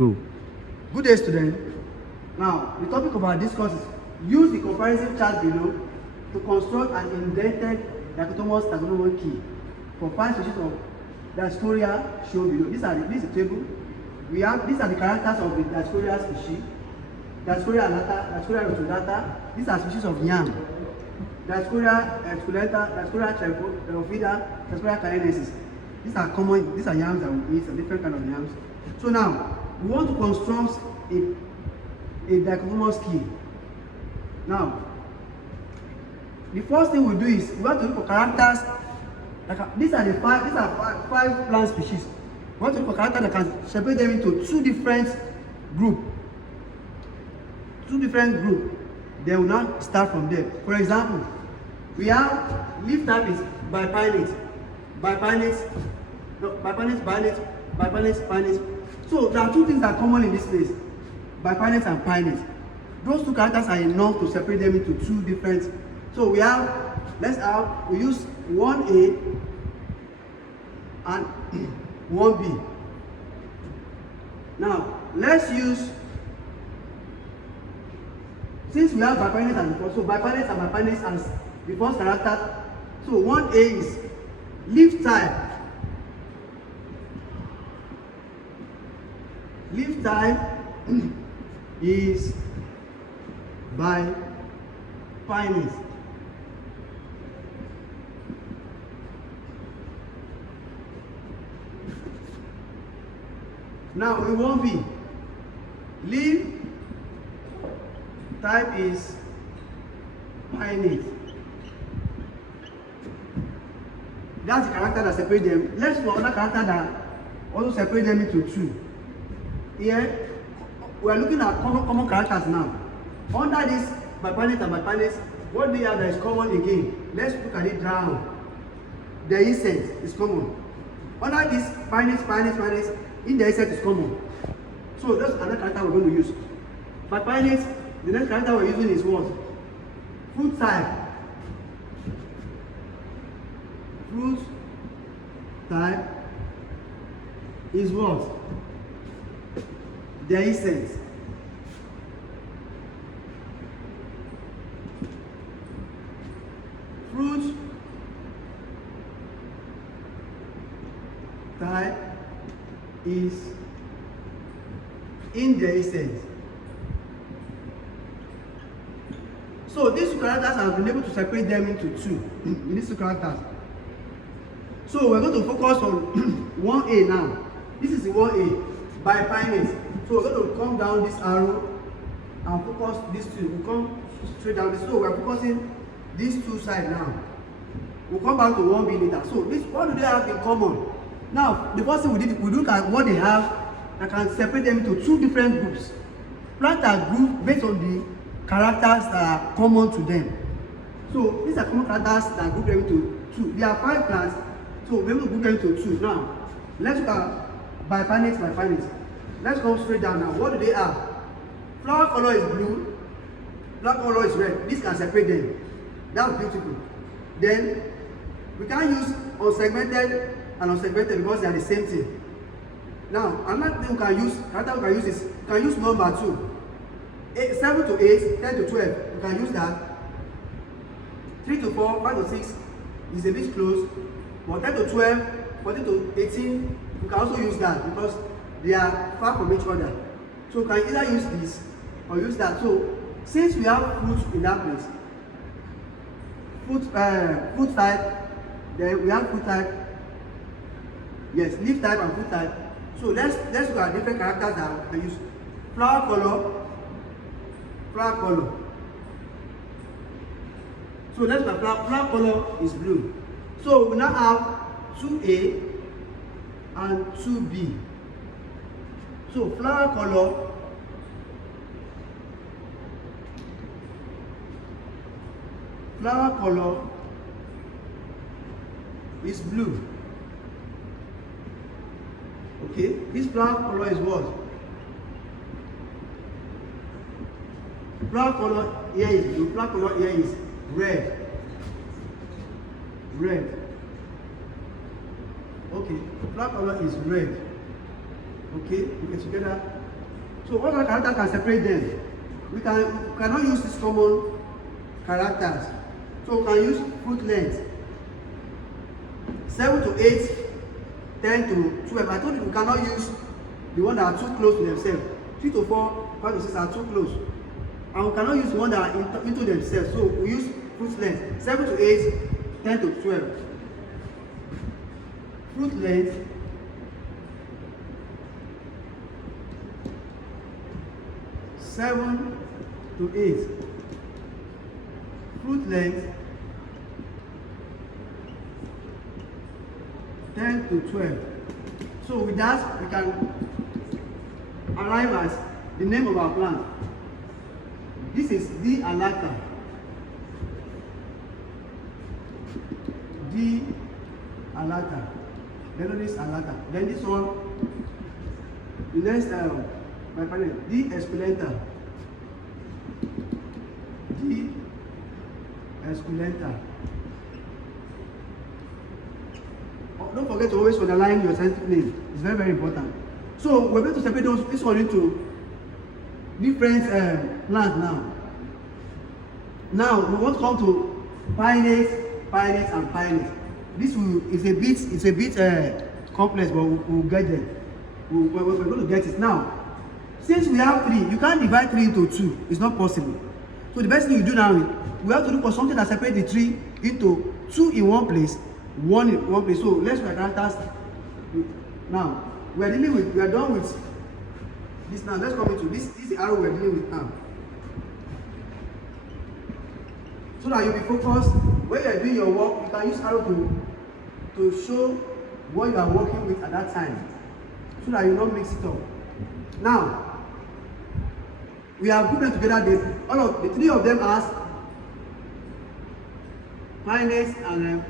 Go. Good day, student. Now, the topic of our discourse is use the comparison chart below to construct an indented dichotomous taxonomy key for 5 species of Dioscorea shown below. This is the table. These are the characters of the Dioscorea species. Dioscorea alata, Dioscorea rotundata. These are species of yam. Dioscorea exculenta, Dioscorea cherophyta, Dioscorea canaensis. These are common. These are yams that we eat, a different kind of yams. So now we want to construct a dichotomous key. Now, the first thing we do is we want to look for characters. These are five plant species. We want to look for characters that can separate them into two different groups. Then we now start from there. For example, we have leaf type is bipinnates, pinnates. So there are two things that are common in this place: bipinnates and pinnates. Those two characters are enough to separate them into two different. So we use 1A and 1B. Now let's use, since we have bipinnates and before, so bipinnates and bipinnates as the first character. So 1A is leaf type. Leaf type is bipinnates. Now in 1B, leaf type is pinnate. That's the character that separates them. Let's for another character that also separates them into two. Here we are looking at common characters now. Under this bipinnates and bipinnates, what they have that is common again? Let's look at it down. The insect is common. Under this pinnates, in the insect is common. So that's another character we're going to use. Bipinnates, the next character we're using is what? Fruit type. Fruit type is what? The insect. Fruit type is indented. So these two characters have been able to separate them into two. These two characters. So we're going to focus on 1A now. This is the 1A, bipinnates. So we're going to come down this arrow and focus these two. We'll come straight down this. So we're focusing these two sides now. We'll come back to 1B later. So what do they have in common? Now, the first thing we look at what they have that can separate them into two different groups. Plants are grouped based on the characters that are common to them. So these are common characters that group them into two. There are 5 plants, so we're able to group them into 2. Now, let's look at bipinnates. Let's go straight down now. What do they have? Flower color is blue, flower color is red. This can separate them. That's beautiful. Then we can use unsegmented and unsegmented because they are the same thing. Now, another thing we can use is we can use number 2. 7 to 8, 10 to 12. We can use that. 3 to 4, 5 to 6 is a bit close. But 10 to 12, 14 to 18, we can also use that because they are far from each other. So we can either use this or use that. So since we have fruits in that place, fruit type, then we have fruit type, yes, leaf type and fruit type. So let's look at different characters that we can use. Flower color. So let's look at flower color is blue. So we now have 2A and 2B. So flower color is blue. Okay, this flower color is what? Flower color here is blue, flower color here is red. Okay, flower color is red. Okay, we get together. So what other character can separate them? We cannot use these common characters. So we can use fruit length. 7 to 8, 10 to 12. I told you we cannot use the one that are too close to themselves. 3 to 4, 5 to 6 are too close. And we cannot use the one that are into themselves. So we use fruit length. 7 to 8, 10 to 12. Fruit length. 7 to 8. Fruit length 10 to 12. So with that, we can arrive at the name of our plant. This is D. alata. D. alata. Then this alata. Then this one, the next my partner, D. esculenta. D. esculenta. Oh, don't forget to always underline your scientific name. It's very, very important. So we're going to separate this one into different plants now. Now we want to come to pinnates, and pinnates. This is a bit complex, but we'll get there. We're going to get it now. Since we have 3, you can't divide 3 into 2. It's not possible. So the best thing you do now is we have to look for something that separates the 3 into 2 in one place, 1 in one place. So let's write characters. Now we are done with this now. Let's come into this. This is the arrow we're dealing with now. So that you'll be focused. When you're doing your work, you can use arrow to show what you are working with at that time. So that you don't mix it up. Now we have put them together. All of the 3 of them as pinnates, and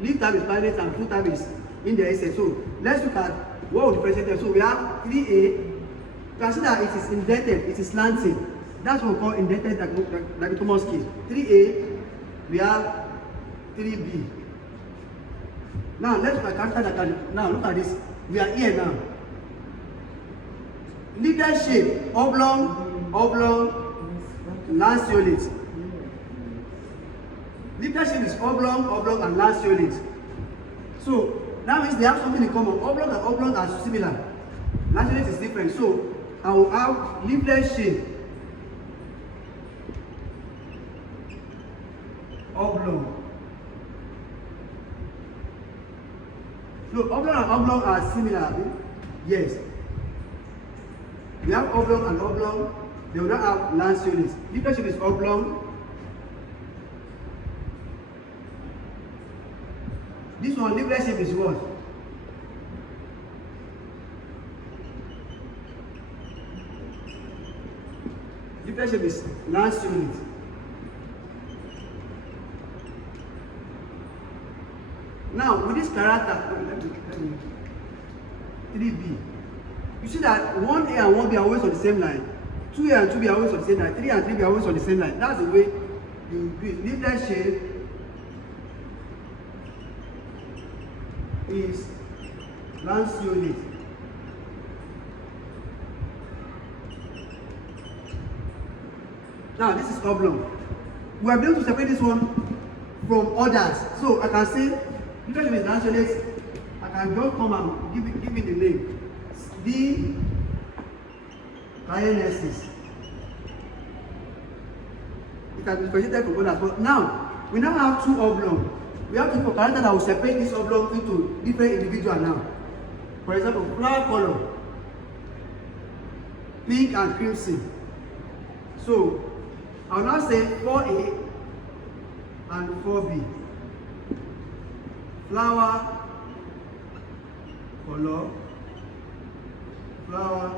leaf type is pinnates and fruit type is in the essence. So let's look at what will differentiate them. So we have 3A. You can see that it is indented, it is slanting. That's what we call indented dichotomous case. 3A, we have 3B. Now let's look at character that can. Now look at this. We are here now. Leaflet shape, oblong, lanceolate. Leaflet shape is oblong, and lanceolate. So that means they have something in common. Oblong and oblong are similar. Lanceolate is different. So I will have leaflet shape, oblong. So oblong and oblong are similar. Yes. We have oblong and oblong. They will not have lanceolates. Leaflet shape is oblong. This one, leaflet shape is what? Leaflet shape is lanceolate. Now, with this character, let me 3B. You see that 1A and 1B are always on the same line. 2A and 2B are always on the same line. 3 and 3B are always on the same line. That's the way you do it. Leaflet shape is lanceolate. Now this is oblong. We are able to separate this one from others. So I can say leaflet shape is lanceolate. I can just come and give it the name. D. Dionysus. It can be differentiated from others. But now we now have 2 oblong. We have to look for character that will separate this oblong into different individuals now. For example, flower color, pink and crimson. So I will now say 4A and 4B. Flower color, flower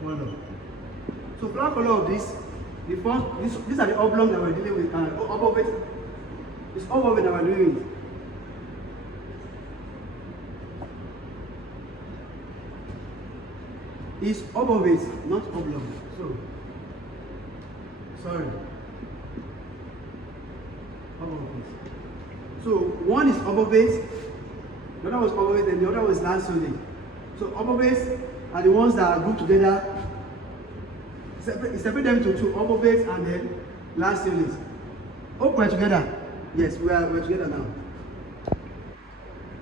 color. So flower color of this, these are the oblong that we're dealing with. It's above it that we're doing it. It's above it, not oblong. So sorry. Above it. So one is above it, the other was above it, and the other was lanceolate. So above it are the ones that are grouped together. Separate them into two, obovates and then lanceolates. Hope we're together. Yes, we're together now.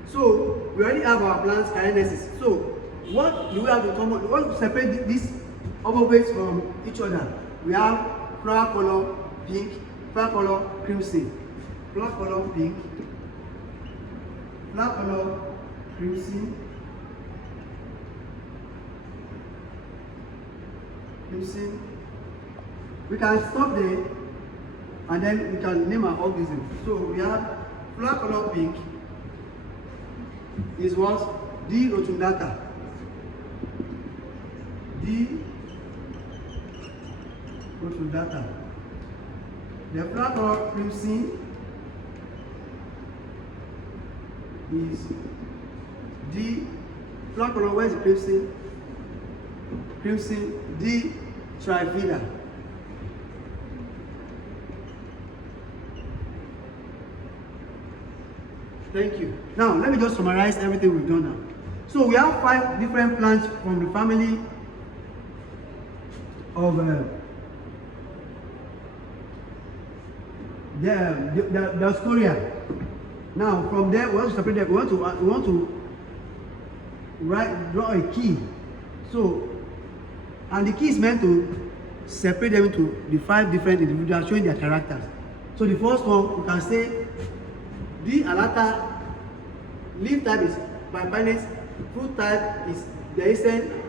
So we already have our plants kinesis. So what do we have in common? We want to separate these obovates from each other. We have flower color pink, flower color crimson, flower color pink, flower color crimson, crimson. We can stop there and then we can name our organism. So we have flower color pink is what? D. rotundata. D. rotundata. The flower color crimson is D. Flower color, where is the crimson? Crimson, D. trifida. Thank you. Now, let me just summarize everything we've done now. So, we have 5 different plants from the family of the Dioscorea. Now, from there, we want to separate them. We want to draw a key. So, and the key is meant to separate them into the 5 different individuals, showing their characters. So, the first one, we can say D. alata, leaf type is bipinnate, fruit type is dehiscent,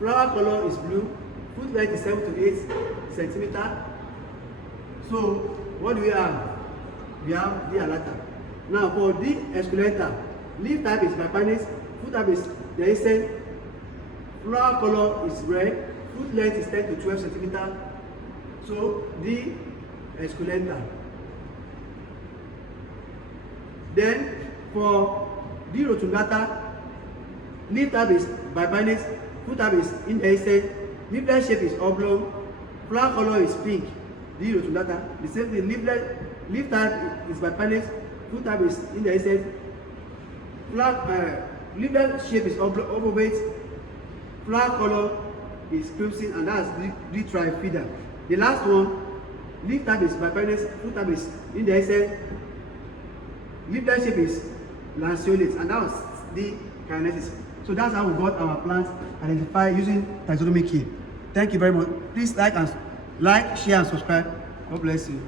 flower color is blue, fruit length is 7 to 8 centimeter. So what do we have? We have D. alata. Now for D. esculenta, leaf type is bipinnate, fruit type is dehiscent, flower color is red, fruit length is 10 to 12 centimeter. So D. esculenta. Then for D. rotundata, leaf type is bipinnate, fruit type is indehiscent, leaflet shape is oblong, flower color is pink. D. rotundata. The same thing, leaf type is bipinnate, fruit type is indehiscent, leaflet shape is ovate, flower color is crimson, and that's D. trifida. The last one, leaf type is bipinnate, fruit type is indehiscent, leaflet shape is lanceolate, and that was the kinesis. So that's how we got our plants identified using taxonomic key. Thank you very much. Please like, share, and subscribe. God bless you.